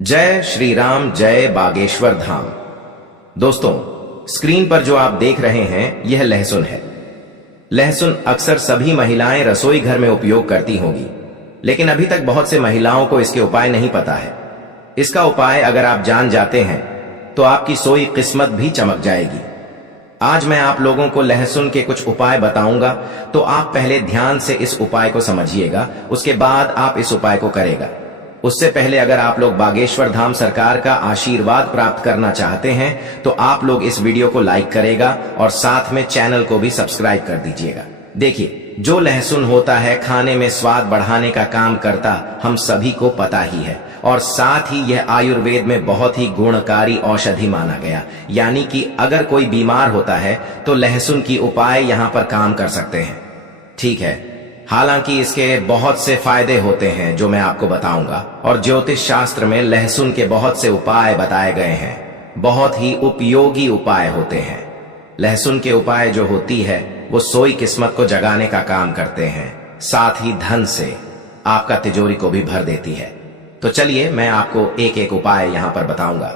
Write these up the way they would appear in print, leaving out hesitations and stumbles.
जय श्री राम, जय बागेश्वर धाम। दोस्तों, स्क्रीन पर जो आप देख रहे हैं यह लहसुन है। लहसुन अक्सर सभी महिलाएं रसोई घर में उपयोग करती होंगी, लेकिन अभी तक बहुत से महिलाओं को इसके उपाय नहीं पता है। इसका उपाय अगर आप जान जाते हैं तो आपकी सोई किस्मत भी चमक जाएगी। आज मैं आप लोगों को लहसुन के कुछ उपाय बताऊंगा, तो आप पहले ध्यान से इस उपाय को समझिएगा, उसके बाद आप इस उपाय को करेगा। उससे पहले अगर आप लोग बागेश्वर धाम सरकार का आशीर्वाद प्राप्त करना चाहते हैं तो आप लोग इस वीडियो को लाइक करेगा और साथ में चैनल को भी सब्सक्राइब कर दीजिएगा। देखिए, जो लहसुन होता है खाने में स्वाद बढ़ाने का काम करता, हम सभी को पता ही है, और साथ ही यह आयुर्वेद में बहुत ही गुणकारी औषधि माना गया। यानी कि अगर कोई बीमार होता है तो लहसुन की उपाय यहाँ पर काम कर सकते हैं। ठीक है, हालांकि इसके बहुत से फायदे होते हैं जो मैं आपको बताऊंगा, और ज्योतिष शास्त्र में लहसुन के बहुत से उपाय बताए गए हैं। बहुत ही उपयोगी उपाय होते हैं। लहसुन के उपाय जो होती है वो सोई किस्मत को जगाने का काम करते हैं, साथ ही धन से आपका तिजोरी को भी भर देती है। तो चलिए मैं आपको एक एक उपाय यहां पर बताऊंगा,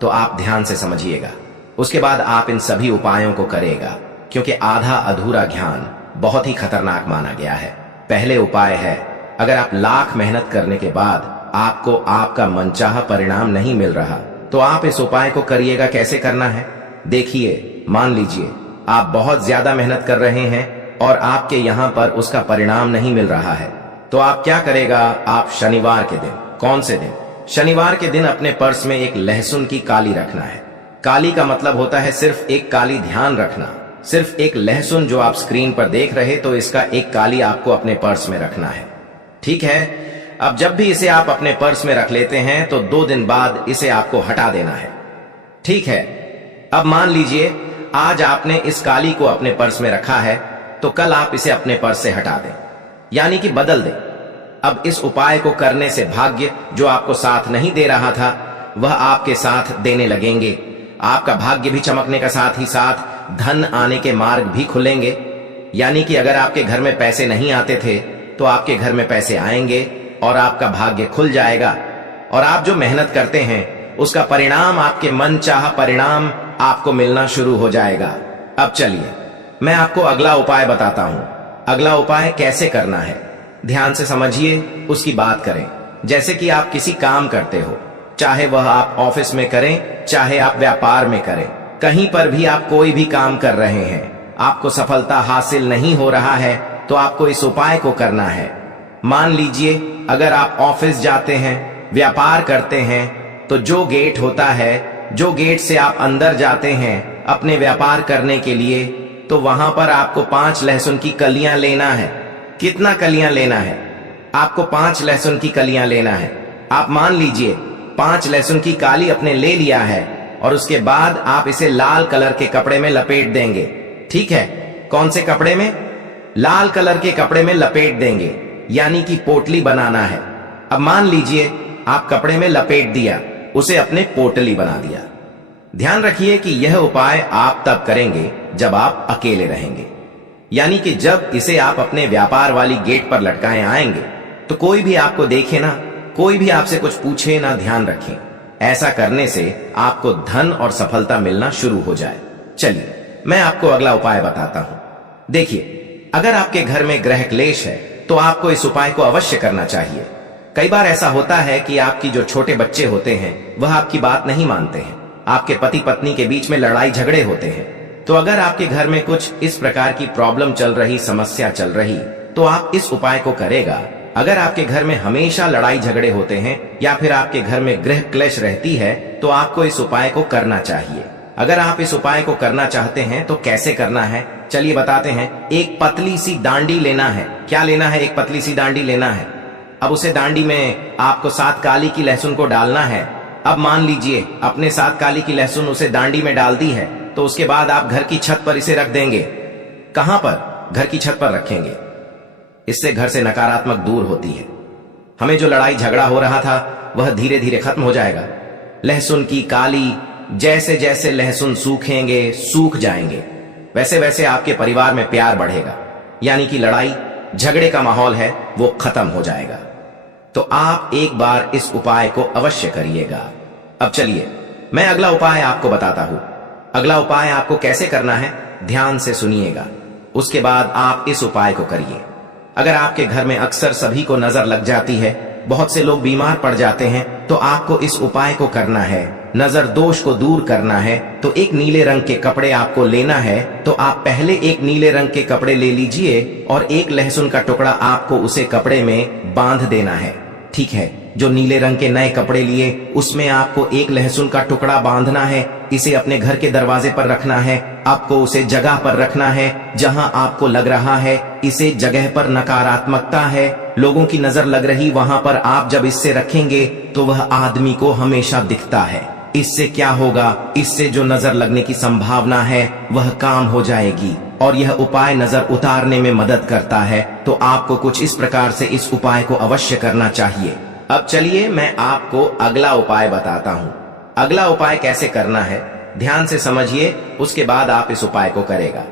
तो आप ध्यान से समझिएगा। उसके बाद आप इन सभी उपायों को करेगा, क्योंकि आधा अधूरा ज्ञान बहुत ही खतरनाक माना गया है। पहले उपाय है, अगर आप लाख मेहनत करने के बाद आपको आपका मनचाहा परिणाम नहीं मिल रहा तो आप इस उपाय को करिएगा। कैसे करना है देखिए। मान लीजिए आप बहुत ज्यादा मेहनत कर रहे हैं और आपके यहां पर उसका परिणाम नहीं मिल रहा है, तो आप क्या करेगा। आप शनिवार के दिन, कौन से दिन, शनिवार के दिन अपने पर्स में एक लहसुन की काली रखना है। काली का मतलब होता है सिर्फ एक काली, ध्यान रखना, सिर्फ एक लहसुन जो आप स्क्रीन पर देख रहे, तो इसका एक काली आपको अपने पर्स में रखना है। ठीक है, अब जब भी इसे आप अपने पर्स में रख लेते हैं तो 2 दिन बाद इसे आपको हटा देना है। ठीक है, अब मान लीजिए आज आपने इस काली को अपने पर्स में रखा है, तो कल आप इसे अपने पर्स से हटा दें, यानी कि बदल दें। अब इस उपाय को करने से भाग्य जो आपको साथ नहीं दे रहा था वह आपके साथ देने लगेंगे। आपका भाग्य भी चमकने का साथ ही साथ धन आने के मार्ग भी खुलेंगे। यानी कि अगर आपके घर में पैसे नहीं आते थे तो आपके घर में पैसे आएंगे और आपका भाग्य खुल जाएगा, और आप जो मेहनत करते हैं उसका परिणाम, आपके मन चाहा परिणाम आपको मिलना शुरू हो जाएगा। अब चलिए मैं आपको अगला उपाय बताता हूं। अगला उपाय कैसे करना है ध्यान से समझिए, उसकी बात करें। जैसे कि आप किसी काम करते हो, चाहे वह आप ऑफिस में करें, चाहे आप व्यापार में करें, कहीं पर भी आप कोई भी काम कर रहे हैं, आपको सफलता हासिल नहीं हो रहा है तो आपको इस उपाय को करना है। मान लीजिए अगर आप ऑफिस जाते हैं, व्यापार करते हैं, तो जो गेट होता है, जो गेट से आप अंदर जाते हैं अपने व्यापार करने के लिए, तो वहां पर आपको 5 लहसुन की कलियां लेना है। कितना कलियां लेना है? आपको 5 लहसुन की कलियां लेना है। आप मान लीजिए 5 लहसुन की काली अपने ले लिया है, और उसके बाद आप इसे लाल कलर के कपड़े में लपेट देंगे। ठीक है, कौन से कपड़े में? लाल कलर के कपड़े में लपेट देंगे, यानी कि पोटली बनाना है। अब मान लीजिए आप कपड़े में लपेट दिया, उसे अपने पोटली बना दिया। ध्यान रखिए कि यह उपाय आप तब करेंगे जब आप अकेले रहेंगे, यानी कि जब इसे आप अपने व्यापार वाली गेट पर लटकाए आएंगे तो कोई भी आपको देखे ना, कोई भी आपसे कुछ पूछे ना। ध्यान रखें, ऐसा करने से आपको धन और सफलता मिलना शुरू हो जाए। चलिए मैं आपको अगला उपाय बताता हूं। देखिए, अगर आपके घर में ग्रह क्लेश है तो आपको इस उपाय को अवश्य करना चाहिए। कई बार ऐसा होता है कि आपकी जो छोटे बच्चे होते हैं वह आपकी बात नहीं मानते हैं, आपके पति पत्नी के बीच में लड़ाई झगड़े होते हैं। तो अगर आपके घर में कुछ इस प्रकार की प्रॉब्लम चल रही, समस्या चल रही, तो आप इस उपाय को करेगा। अगर आपके घर में हमेशा लड़ाई झगड़े होते हैं या फिर आपके घर में गृह क्लेश रहती है, तो आपको इस उपाय को करना चाहिए। अगर आप इस उपाय को करना चाहते हैं तो कैसे करना है चलिए बताते हैं। एक पतली सी डांडी लेना है। क्या लेना है? एक पतली सी डांडी लेना है। अब उसे डांडी में आपको 7 काली की लहसुन को डालना है। अब मान लीजिए अपने 7 काली की लहसुन उसे डांडी में डाल दी है, तो उसके बाद आप घर की छत पर इसे रख देंगे। कहां पर? घर की छत पर रखेंगे। इससे घर से नकारात्मक दूर होती है। हमें जो लड़ाई झगड़ा हो रहा था वह धीरे धीरे खत्म हो जाएगा। लहसुन की काली, जैसे जैसे लहसुन सूखेंगे, सूख जाएंगे, वैसे वैसे आपके परिवार में प्यार बढ़ेगा, यानी कि लड़ाई झगड़े का माहौल है वो खत्म हो जाएगा। तो आप एक बार इस उपाय को अवश्य करिएगा। अब चलिए मैं अगला उपाय आपको बताता हूं। अगला उपाय आपको कैसे करना है ध्यान से सुनिएगा, उसके बाद आप इस उपाय को करिए। अगर आपके घर में अक्सर सभी को नजर लग जाती है, बहुत से लोग बीमार पड़ जाते हैं, तो आपको इस उपाय को करना है। नजर दोष को दूर करना है तो एक नीले रंग के कपड़े आपको लेना है। तो आप पहले एक नीले रंग के कपड़े ले लीजिए और एक लहसुन का टुकड़ा आपको उसे कपड़े में बांध देना है। ठीक है, जो नीले रंग के नए कपड़े लिए उसमें आपको एक लहसुन का टुकड़ा बांधना है। इसे अपने घर के दरवाजे पर रखना है। आपको उसे जगह पर रखना है जहां आपको लग रहा है इसे जगह पर नकारात्मकता है, लोगों की नजर लग रही, वहां पर आप जब इससे रखेंगे तो वह आदमी को हमेशा दिखता है। इससे क्या होगा, इससे जो नजर लगने की संभावना है वह काम हो जाएगी और यह उपाय नजर उतारने में मदद करता है। तो आपको कुछ इस प्रकार से इस उपाय को अवश्य करना चाहिए। अब चलिए मैं आपको अगला उपाय बताता हूं। अगला उपाय कैसे करना है ध्यान से समझिए, उसके बाद आप इस उपाय को करेगा।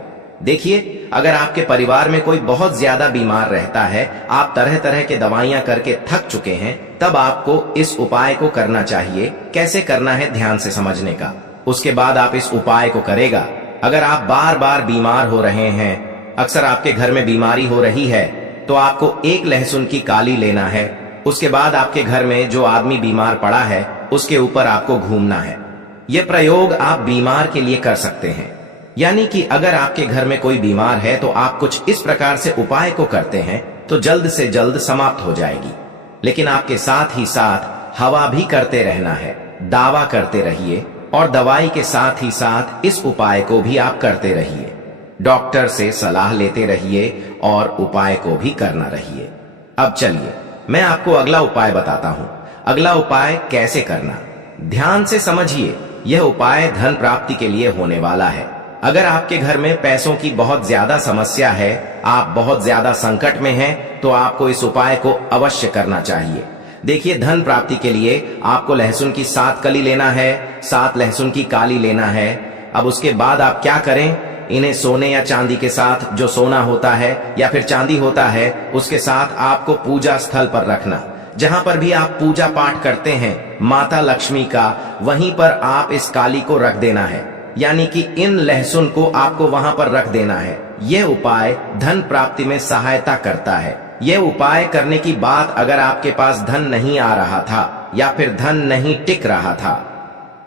देखिए, अगर आपके परिवार में कोई बहुत ज्यादा बीमार रहता है, आप तरह तरह के दवाइयां करके थक चुके हैं, तब आपको इस उपाय को करना चाहिए। कैसे करना है ध्यान से समझने का, उसके बाद आप इस उपाय को करेगा। अगर आप बार बार बीमार हो रहे हैं, अक्सर आपके घर में बीमारी हो रही है, तो आपको एक लहसुन की काली लेना है। उसके बाद आपके घर में जो आदमी बीमार पड़ा है उसके ऊपर आपको घूमना है। यह प्रयोग आप बीमार के लिए कर सकते हैं, यानी कि अगर आपके घर में कोई बीमार है तो आप कुछ इस प्रकार से उपाय को करते हैं तो जल्द से जल्द समाप्त हो जाएगी। लेकिन आपके साथ ही साथ हवा भी करते रहना है, दावा करते रहिए और दवाई के साथ ही साथ इस उपाय को भी आप करते रहिए। डॉक्टर से सलाह लेते रहिए और उपाय को भी करना रहिए। अब चलिए मैं आपको अगला उपाय बताता हूं। अगला उपाय कैसे करना ध्यान से समझिए। यह उपाय धन प्राप्ति के लिए होने वाला है। अगर आपके घर में पैसों की बहुत ज्यादा समस्या है, आप बहुत ज्यादा संकट में हैं, तो आपको इस उपाय को अवश्य करना चाहिए। देखिए, धन प्राप्ति के लिए आपको लहसुन की 7 कली लेना है, 7 लहसुन की काली लेना है। अब उसके बाद आप क्या करें, इन्हें सोने या चांदी के साथ, जो सोना होता है या फिर चांदी होता है, उसके साथ आपको पूजा स्थल पर रखना। जहां पर भी आप पूजा पाठ करते हैं माता लक्ष्मी का, वहीं पर आप इस काली को रख देना है, यानी कि इन लहसुन को आपको वहां पर रख देना है। यह उपाय धन प्राप्ति में सहायता करता है। यह उपाय करने की बात अगर आपके पास धन नहीं आ रहा था या फिर धन नहीं टिक रहा था,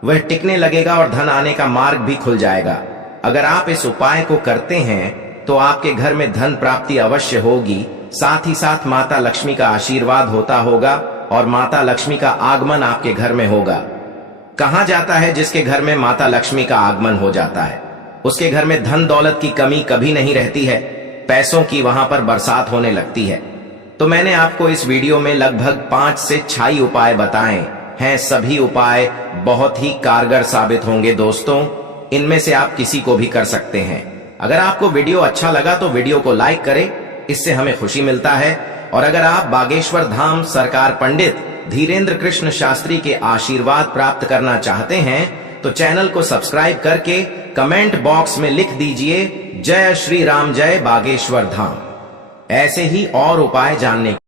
वह टिकने लगेगा और धन आने का मार्ग भी खुल जाएगा। अगर आप इस उपाय को करते हैं तो आपके घर में धन प्राप्ति अवश्य होगी, साथ ही साथ माता लक्ष्मी का आशीर्वाद होता होगा और माता लक्ष्मी का आगमन आपके घर में होगा। कहा जाता है जिसके घर में माता लक्ष्मी का आगमन हो जाता है उसके घर में धन दौलत की कमी कभी नहीं रहती है, पैसों की वहां पर बरसात होने लगती है। तो मैंने आपको इस वीडियो में लगभग 5 से 6 उपाय बताए हैं। सभी उपाय बहुत ही कारगर साबित होंगे दोस्तों, इनमें से आप किसी को भी कर सकते हैं। अगर आपको वीडियो अच्छा लगा तो वीडियो को लाइक करें, इससे हमें खुशी मिलता है। और अगर आप बागेश्वर धाम सरकार पंडित धीरेन्द्र कृष्ण शास्त्री के आशीर्वाद प्राप्त करना चाहते हैं तो चैनल को सब्सक्राइब करके कमेंट बॉक्स में लिख दीजिए जय श्री राम, जय बागेश्वर धाम। ऐसे ही और उपाय जानने